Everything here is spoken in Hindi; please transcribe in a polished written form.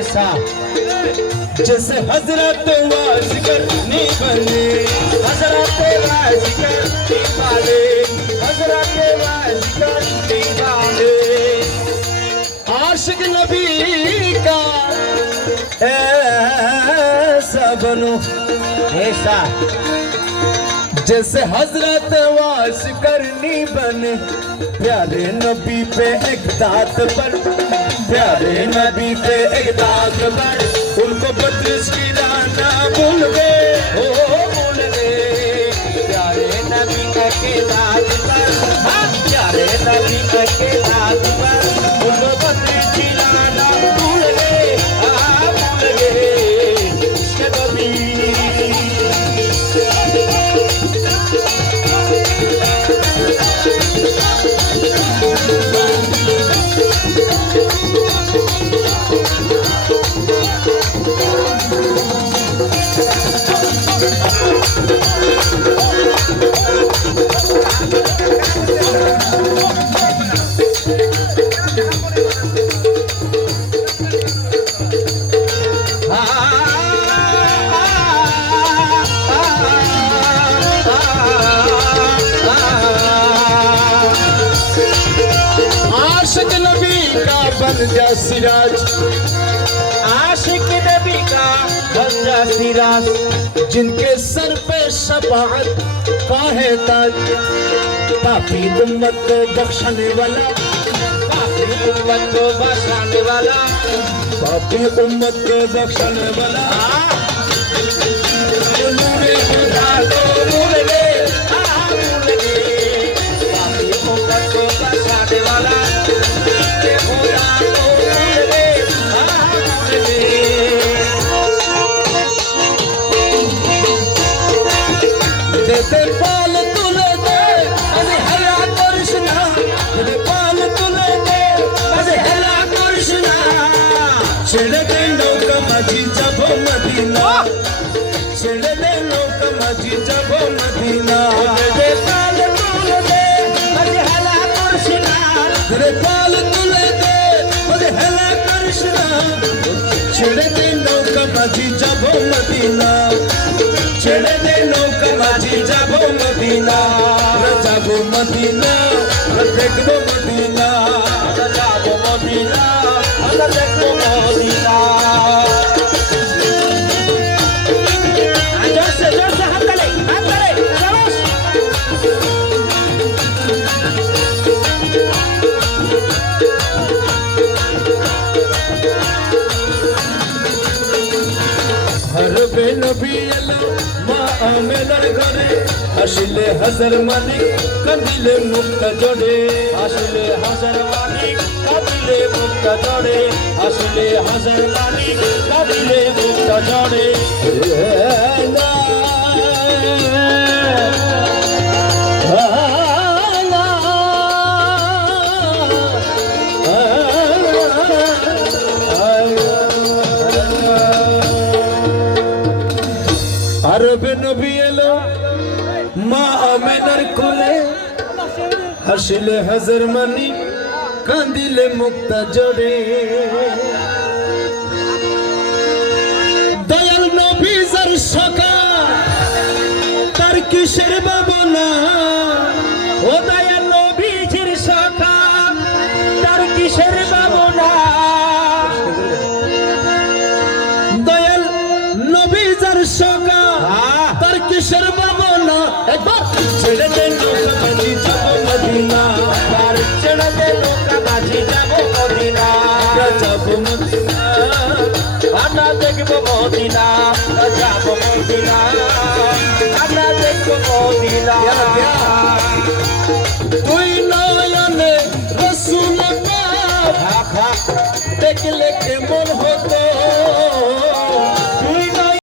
ऐसा जैसे हजरत वाजिकर ने बने, हजरत वाजिकर ने बने, हजरत वाजिकर ने बने। आशिक नबी का ऐसा बनो, ऐसा जैसे हजरत वाजिकर ने बने। प्यारे नबी पे एक दात पर, प्यारे नबी पे एक दात पर, उनको बत्रिस की राना भूल गए, ओ भूल गए। प्यारे नबी के दात पर, हाँ प्यारे नबी के दात पर, उनको बत्रिस की राना भूल गए, हाँ भूल गए। इश्क़ नबी बन जा सिराज, आशिक नबी का बन जा सिराज, जिनके सर पे शफाअत का है ताज। पापी उम्मत को बख्शने वाला, पापी उम्मत को बख्शने वाला, पापी उम्मत को बख्शने वाला। नूरे खुदा को भूल गए, भूल गए। पापी उम्मत को बख्शने वाला, दे पाल तुले दे अरे हला कृष्णा, दे पाल तुले दे अरे हला कृष्णा। छेड़े दे नौका माझी जाबो मदीना, छेड़े दे नौका माझी जाबो मदीना। दे पाल तुले दे अरे हला कृष्णा, दे पाल तुले दे अरे हला कृष्णा। छेड़े दे नौका माझी जाबो मदीना, छेड़े दे नौका माझी जाबो मदीना। जाबो मदीना देखबो मदीना, जाबो मदीना देखबो मदीना। जोर से हाथ करे शाबाश। हर बेनबी आमेलर घरे আসলে হাজার মালিক কাঁদিলে মুক্তা জড়ে, আসলে হাজার মালিক কাঁদিলে মুক্তা জড়ে, আসলে হাজার মালিক কাঁদিলে মুক্তা জড়ে। আরবে নবী এলো মা আমেনার কোলে, হাসিলে হাজার মানি কাঁদিলে মুক্তা জড়ে। দয়াল নবী যার সখা তার কিসের ভাবনা, ও দয়াল নবীর সখা তার কিসের ভাবনা। দয়াল নবী যার সখা তার কিসের ভাবনা। একবার ছেড়ে দে নৌকা বাজি যাবো মদিনা, তার ছেড়ে দে নৌকা বাজি যাবো মদিনা, যাবো মদিনা। আমরা দেখবো মদিনা, যাবো মদিনা, আমরা দেখবো মদিনা। তুই নয়নে রসুল দেখলে কেমন